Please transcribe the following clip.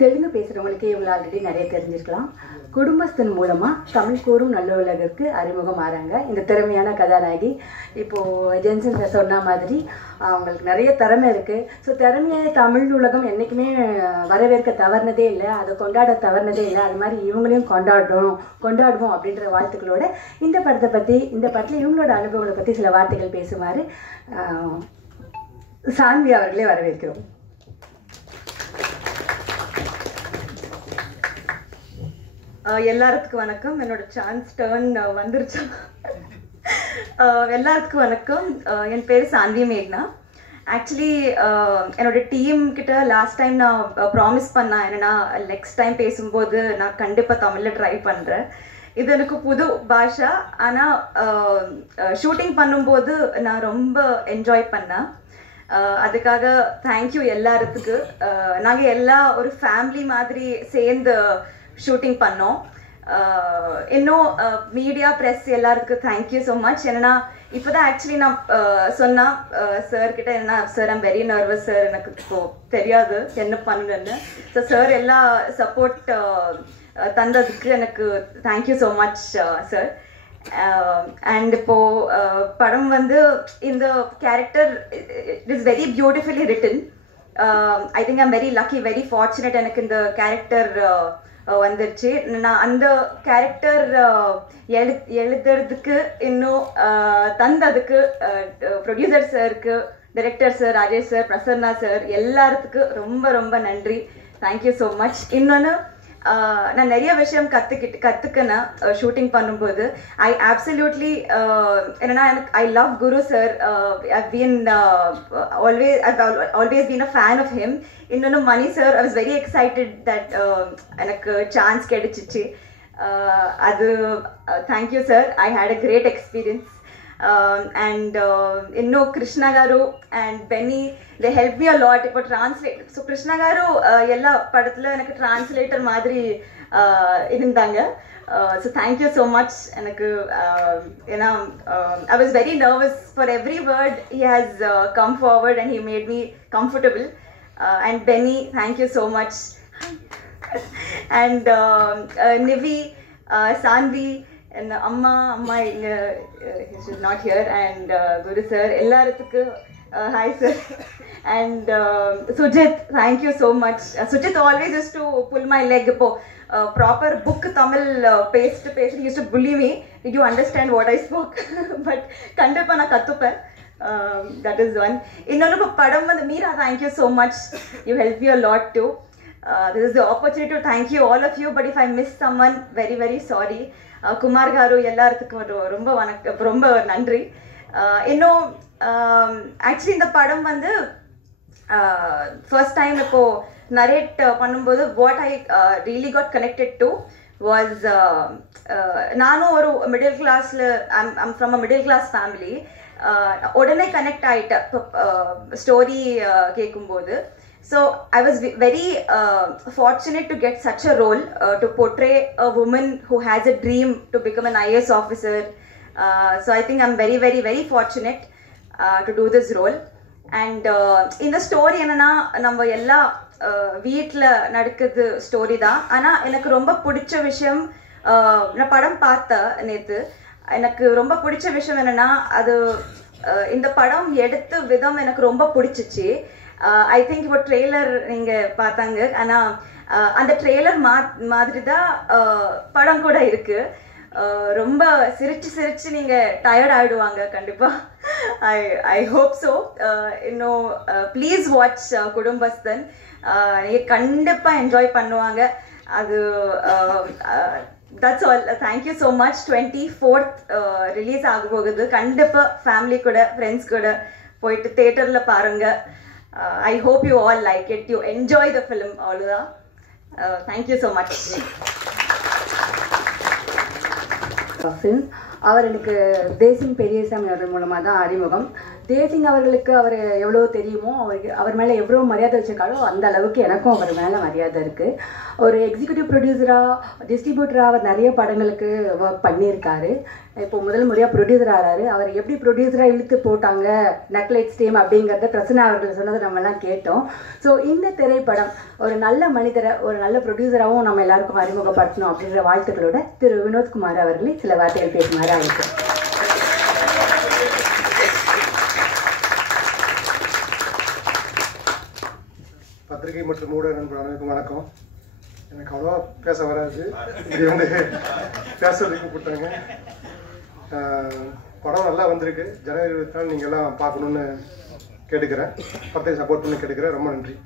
தெலுங்கு பேசுகிறவங்களுக்கு இவங்களை ஆல்ரெடி நிறைய தெரிஞ்சிருக்கலாம். குடும்பஸ்தன் மூலமாக தமிழ் கூறும் நல்ல உலகிற்கு அறிமுகம் ஆகிறாங்க இந்த திறமையான கதாநாயகி. இப்போது ஜென்சன் சொன்ன மாதிரி அவங்களுக்கு நிறைய திறமை இருக்குது. ஸோ திறமையை தமிழ் உலகம் என்றைக்குமே வரவேற்க தவறுனதே இல்லை, அதை கொண்டாட தவறுனதே இல்லை. அது மாதிரி இவங்களையும் கொண்டாடுவோம் அப்படின்ற வாழ்த்துக்களோட இந்த படத்தில் இவங்களோட அனுபவங்களை பற்றி சில வார்த்தைகள் பேசுமாறு சான்வி அவர்களே வரவேற்கிறோம். எல்லாருக்கும் வணக்கம். என்னோட சான்ஸ் டர்ன் வந்துருச்சு. எல்லாருக்கும் வணக்கம். என் பேர் சான்வி மேக்னா. ஆக்சுவலி என்னோட டீம் கிட்ட லாஸ்ட் டைம் நான் ப்ராமிஸ் பண்ணேன், என்னன்னா நெக்ஸ்ட் டைம் பேசும்போது நான் கண்டிப்பாக தமிழில் ட்ரை பண்ணுறேன். இது எனக்கு புது பாஷா, ஆனால் ஷூட்டிங் பண்ணும்போது நான் ரொம்ப என்ஜாய் பண்ணேன். அதுக்காக தேங்க்யூ எல்லாத்துக்கு. நாங்கள் எல்லாம் ஒரு ஃபேமிலி மாதிரி சேர்ந்து ஷூட்டிங் பண்ணோம். இன்னும் மீடியா ப்ரெஸ் எல்லாருக்கும் தேங்க்யூ ஸோ மச். என்னன்னா இப்போ தான் ஆக்சுவலி நான் சொன்னேன் சார்கிட்ட, என்ன sir I'm very nervous sir, எனக்கு இப்போ தெரியாது என்ன பண்ணுன்னு. ஸோ சார் எல்லா சப்போர்ட் தந்ததுக்கு எனக்கு thank you so much sir. And இப்போது படம் வந்து இந்த character it is very beautifully return. I think I'm very lucky, very fortunate. எனக்கு இந்த கேரக்டர் வந்துருச்சு. நான் அந்த கேரக்டர் எழுதுறதுக்கு இன்னும் தந்ததுக்கு ப்ரொடியூசர் சாருக்கு, director sir Rajesh sir, Prasanna sir எல்லாத்துக்கு ரொம்ப ரொம்ப நன்றி. Thank you so much. இன்னொன்று நான் நிறைய விஷயம் கற்றுக்கினேன் ஷூட்டிங் பண்ணும்போது. ஐ ஆப்சல்யூட்லி என்னன்னா எனக்கு I love Guru sir. Always been a fan of him. இன்னொன்று Mani sir, I was very excited that எனக்கு சான்ஸ் கிடைச்சிச்சு. அது thank you sir. I had a great experience. And இன்னும் கிருஷ்ணா காரு and Benny, they helped me a lot. இப்போ translate, so Krishna காரு எல்லா படத்தில் எனக்கு டிரான்ஸ்லேட்டர் மாதிரி இருந்தாங்க. So thank you so much. எனக்கு ஏன்னா I was very nervous for every word. He has come forward and he made me comfortable. And Benny, thank you so much. And Nivi, Sanvi, and amma inga is not here, and Guru sir ellarukku hi sir. And Sujit, thank you so much. Sujit always used to pull my leg. Po proper book Tamil paste he used to bully me. Did you understand what I spoke? But kandipa na kattupen. That is one. Innonu padam vandu Meera, thank you so much. You helped me a lot too. This is the opportunity to thank you all of you, but if I miss someone, very very sorry. Kumar garu எல்லாத்துக்கும் ரொம்ப நன்றி. இன்னும் actually இந்த படம் வந்து first time இப்போ narrate பண்ணும்போது what I really got connected to was, நானும் ஒரு மிடில் கிளாஸில், I'm from a middle class family. உடனே கனெக்ட் ஆகிட்டேன் ஸ்டோரி கேட்கும்போது. So I was very fortunate to get such a role, to portray a woman who has a dream to become an IAS officer. So I think I'm very very very fortunate to do this role. And in the story enna நம்ம எல்லா வீட்ல நடக்குது story தான். ஆனா எனக்கு ரொம்ப பிடிச்ச விஷயம், நான் படம் பார்த்த நேத்து, எனக்கு ரொம்ப பிடிச்ச விஷயம் என்னன்னா, அது இந்த படம் எடுத்த விதம் எனக்கு ரொம்ப பிடிச்சிச்சு. ஐ திங்க் இப்போ ட்ரெய்லர் நீங்கள் பார்த்தாங்க, ஆனால் அந்த ட்ரெய்லர் மாதிரி தான் படம் கூட இருக்குது. ரொம்ப சிரிச்சு நீங்கள் டயர்ட் ஆகிடுவாங்க கண்டிப்பாக. I hope so. இன்னும் ப்ளீஸ் வாட்ச் குடும்பஸ்தன். நீங்கள் கண்டிப்பாக என்ஜாய் பண்ணுவாங்க. அது that's all. Thank you so much. 24th release ஆக போகுது. கண்டிப்பாக ஃபேமிலி கூட, ஃப்ரெண்ட்ஸ் கூட போயிட்டு தேட்டரில் பாருங்கள். I hope you all like it. You enjoy the film. All that. Thank you so much. அவர் எனக்கு தேசிங் பெரியசாமி அவர்கள் மூலமாக தான் அறிமுகம். தேசிங் அவர்களுக்கு அவர் எவ்வளோ தெரியுமோ அவர் மேலே எவ்வளோ மரியாதை வச்சிருக்காளோ அந்த அளவுக்கு எனக்கும் அவர் மேலே மரியாதை இருக்குது. ஒரு எக்ஸிக்யூட்டிவ் ப்ரொடியூசராக டிஸ்ட்ரிபியூட்டராக அவர் நிறைய படங்களுக்கு ஒர்க் பண்ணியிருக்காரு. இப்போ முதல் முறையாக ப்ரொடியூசர் ஆகிறாரு. அவர் எப்படி ப்ரொடியூசராக இழுத்து போட்டாங்க நக்லைட்ஸ் டீம் அப்படிங்கிறத பிரசன்னா அவர்கள் சொன்னதை நம்மலாம் கேட்டோம். ஸோ இந்த திரைப்படம் ஒரு நல்ல மனிதரை ஒரு நல்ல ப்ரொடியூசராகவும் நம்ம எல்லாருக்கும் அறிமுகப்படுத்தணும் அப்படிங்கிற வாழ்த்துக்களோட திரு வினோத்குமார் அவர்களை சில வார்த்தைகள் பேசுமாறு அழைக்கிறேன். பத்திரிகை மற்றும் ஊடக நண்பர் அனைவருக்கும் வணக்கம். எனக்கு அவ்வளோவா பேச வராது, இப்படி வந்து பேச கூப்பிட்டாங்க. படம் நல்லா வந்திருக்கு. ஜனவரி 24 நீங்கள் எல்லாம் பார்க்கணுன்னு கேட்டுக்கிறேன். படத்தை சப்போர்ட் பண்ணி கேட்டுக்கிறேன். ரொம்ப நன்றி.